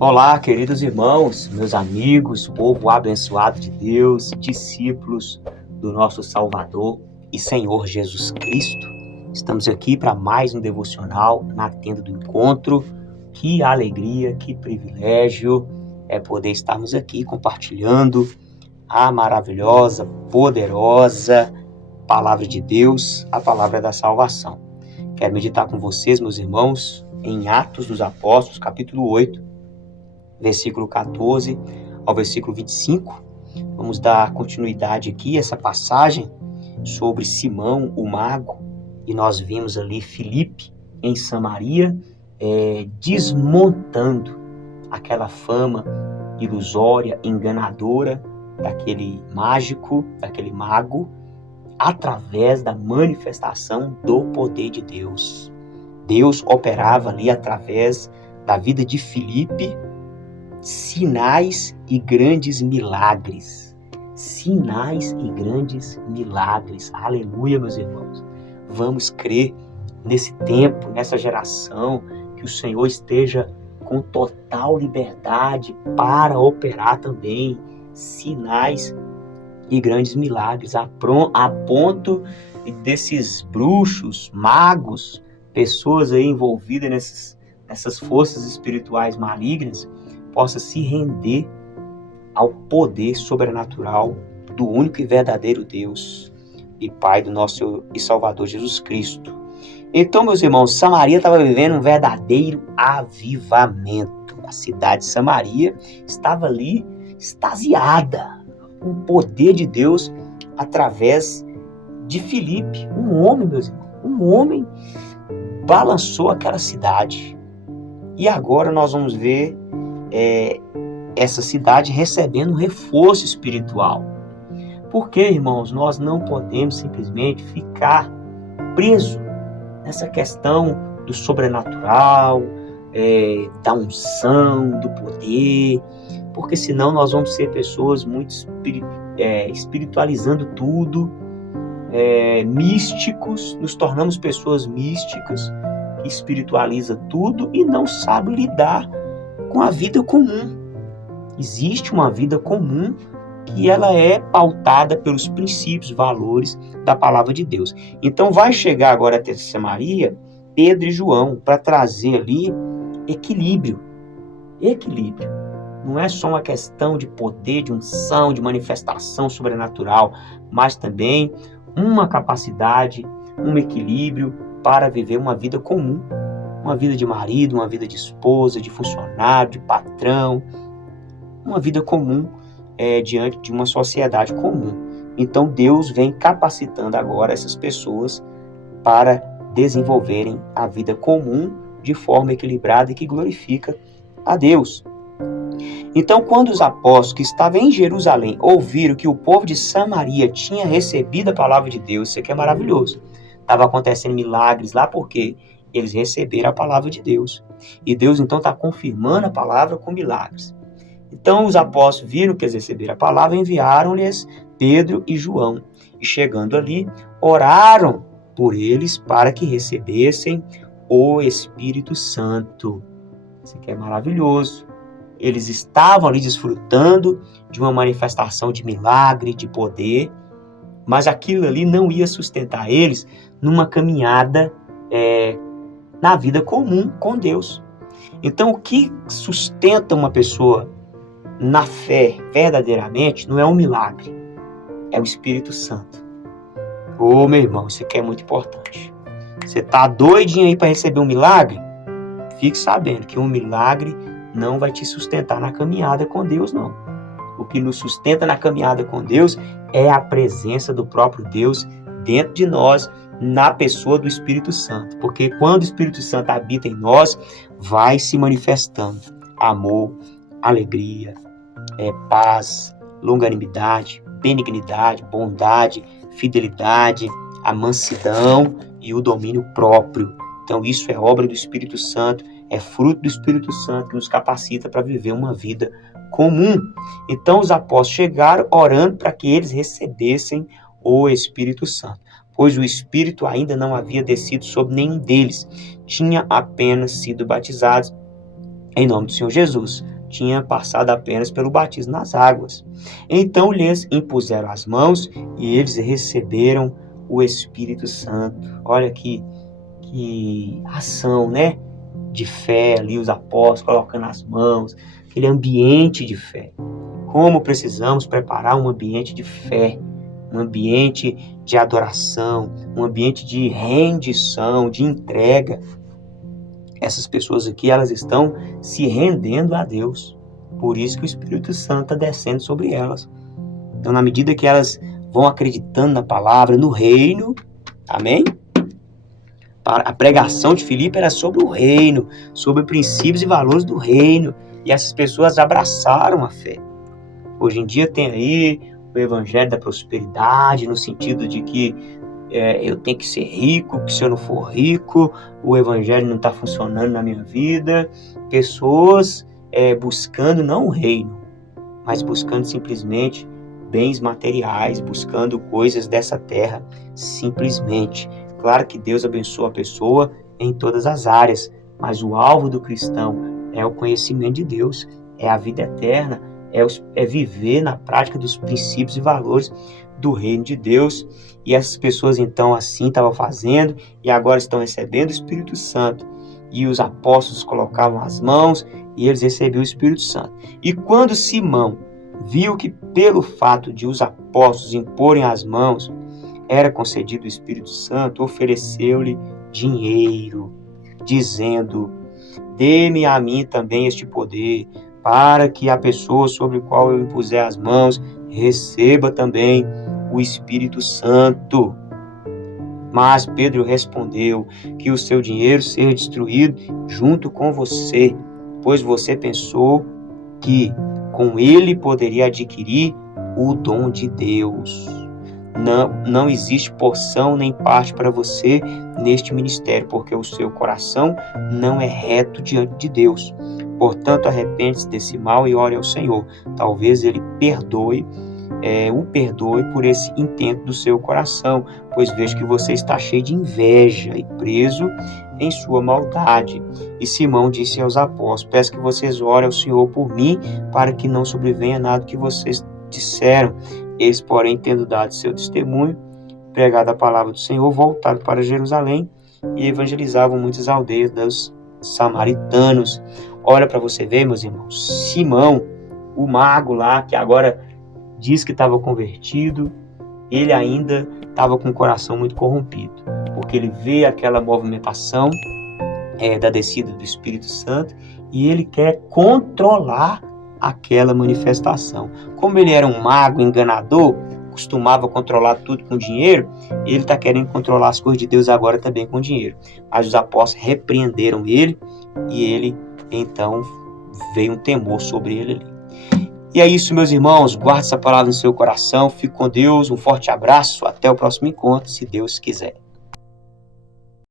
Olá, queridos irmãos, meus amigos, povo abençoado de Deus, discípulos do nosso Salvador e Senhor Jesus Cristo. Estamos aqui para mais um devocional na tenda do encontro. Que alegria, que privilégio é poder estarmos aqui compartilhando a maravilhosa, poderosa palavra de Deus, a palavra da salvação. Quero meditar com vocês, meus irmãos, em Atos dos Apóstolos, capítulo 8, versículo 14 ao versículo 25. Vamos dar continuidade aqui a essa passagem sobre Simão, o mago, e nós vimos ali Filipe em Samaria desmontando aquela fama ilusória, enganadora daquele mágico, daquele mago, através da manifestação do poder de Deus. Deus operava ali através da vida de Filipe sinais e grandes milagres. Sinais e grandes milagres. Aleluia, meus irmãos. Vamos crer nesse tempo, nessa geração, que o Senhor esteja com total liberdade para operar também sinais e grandes milagres, a ponto desses bruxos, magos, pessoas aí envolvidas nessas forças espirituais malignas, possa se render ao poder sobrenatural do único e verdadeiro Deus e Pai do nosso e Salvador Jesus Cristo. Então, meus irmãos, Samaria estava vivendo um verdadeiro avivamento. A cidade de Samaria estava ali extasiada com o poder de Deus através de Filipe, um homem, meus irmãos. Um homem balançou aquela cidade. E agora nós vamos ver essa cidade recebendo um reforço espiritual. Porque, irmãos, nós não podemos simplesmente ficar presos nessa questão do sobrenatural, da unção, do poder, porque senão nós vamos ser pessoas muito espiritualizando tudo, místicos, nos tornamos pessoas místicas, que espiritualiza tudo e não sabe lidar com a vida comum. Existe uma vida comum que ela é pautada pelos princípios, valores da palavra de Deus. Então vai chegar agora até Samaria Pedro e João para trazer ali equilíbrio. Equilíbrio. Não é só uma questão de poder, de unção, de manifestação sobrenatural, mas também uma capacidade, um equilíbrio para viver uma vida comum. Uma vida de marido, uma vida de esposa, de funcionário, de patrão. Uma vida comum diante de uma sociedade comum. Então Deus vem capacitando agora essas pessoas para desenvolverem a vida comum de forma equilibrada e que glorifica a Deus. Então, quando os apóstolos que estavam em Jerusalém ouviram que o povo de Samaria tinha recebido a palavra de Deus, isso aqui é maravilhoso. Estava acontecendo milagres lá porque eles receberam a palavra de Deus. E Deus então está confirmando a palavra com milagres. Então os apóstolos viram que eles receberam a palavra, enviaram-lhes Pedro e João. E chegando ali, oraram por eles para que recebessem o Espírito Santo. Isso aqui é maravilhoso. Eles estavam ali desfrutando de uma manifestação de milagre, de poder, mas aquilo ali não ia sustentar eles numa caminhada na vida comum com Deus. Então, o que sustenta uma pessoa na fé verdadeiramente não é um milagre, é o Espírito Santo. Ô, meu irmão, isso aqui é muito importante. Você tá doidinho aí para receber um milagre? Fique sabendo que um milagre não vai te sustentar na caminhada com Deus, não. O que nos sustenta na caminhada com Deus é a presença do próprio Deus dentro de nós, na pessoa do Espírito Santo. Porque quando o Espírito Santo habita em nós, vai se manifestando amor, alegria, paz, longanimidade, benignidade, bondade, fidelidade, a mansidão e o domínio próprio. Então isso é obra do Espírito Santo, é fruto do Espírito Santo que nos capacita para viver uma vida comum. Então os apóstolos chegaram orando para que eles recebessem o Espírito Santo, pois o Espírito ainda não havia descido sobre nenhum deles, tinha apenas sido batizados em nome do Senhor Jesus. Tinha passado apenas pelo batismo nas águas. Então lhes impuseram as mãos e eles receberam o Espírito Santo. Olha que ação, né? De fé ali, os apóstolos colocando as mãos, aquele ambiente de fé. Como precisamos preparar um ambiente de fé, um ambiente de adoração, um ambiente de rendição, de entrega. Essas pessoas aqui, elas estão se rendendo a Deus. Por isso que o Espírito Santo está descendo sobre elas. Então, na medida que elas vão acreditando na palavra, no reino, amém? A pregação de Filipe era sobre o reino, sobre princípios e valores do reino. E essas pessoas abraçaram a fé. Hoje em dia tem aí o evangelho da prosperidade, no sentido de que eu tenho que ser rico, que se eu não for rico, o evangelho não está funcionando na minha vida. Pessoas buscando não o reino, mas buscando simplesmente bens materiais, buscando coisas dessa terra, simplesmente. Claro que Deus abençoa a pessoa em todas as áreas, mas o alvo do cristão é o conhecimento de Deus, é a vida eterna, é viver na prática dos princípios e valores do reino de Deus. E essas pessoas então assim estavam fazendo e agora estão recebendo o Espírito Santo. E os apóstolos colocavam as mãos e eles recebiam o Espírito Santo. E quando Simão viu que pelo fato de os apóstolos imporem as mãos era concedido o Espírito Santo, ofereceu-lhe dinheiro, dizendo: dê-me a mim também este poder, para que a pessoa sobre a qual eu impuser as mãos receba também o Espírito Santo. Mas Pedro respondeu: que o seu dinheiro seja destruído junto com você, pois você pensou que com ele poderia adquirir o dom de Deus. Não existe porção nem parte para você neste ministério, porque o seu coração não é reto diante de Deus. Portanto, arrepende-se desse mal e ore ao Senhor. Talvez Ele o perdoe por esse intento do seu coração, pois vejo que você está cheio de inveja e preso em sua maldade. E Simão disse aos apóstolos: peço que vocês orem ao Senhor por mim, para que não sobrevenha nada que vocês disseram. Eles, porém, tendo dado seu testemunho, pregado a palavra do Senhor, voltaram para Jerusalém e evangelizavam muitas aldeias dos samaritanos. Olha para você ver, meus irmãos, Simão, o mago lá, que agora diz que estava convertido, ele ainda estava com o coração muito corrompido, porque ele vê aquela movimentação da descida do Espírito Santo e ele quer controlar aquela manifestação. Como ele era um mago enganador, costumava controlar tudo com dinheiro, ele está querendo controlar as coisas de Deus agora também com dinheiro. Mas os apóstolos repreenderam ele e ele, então, veio um temor sobre ele ali. E é isso, meus irmãos, guarde essa palavra no seu coração, fique com Deus, um forte abraço, até o próximo encontro, se Deus quiser.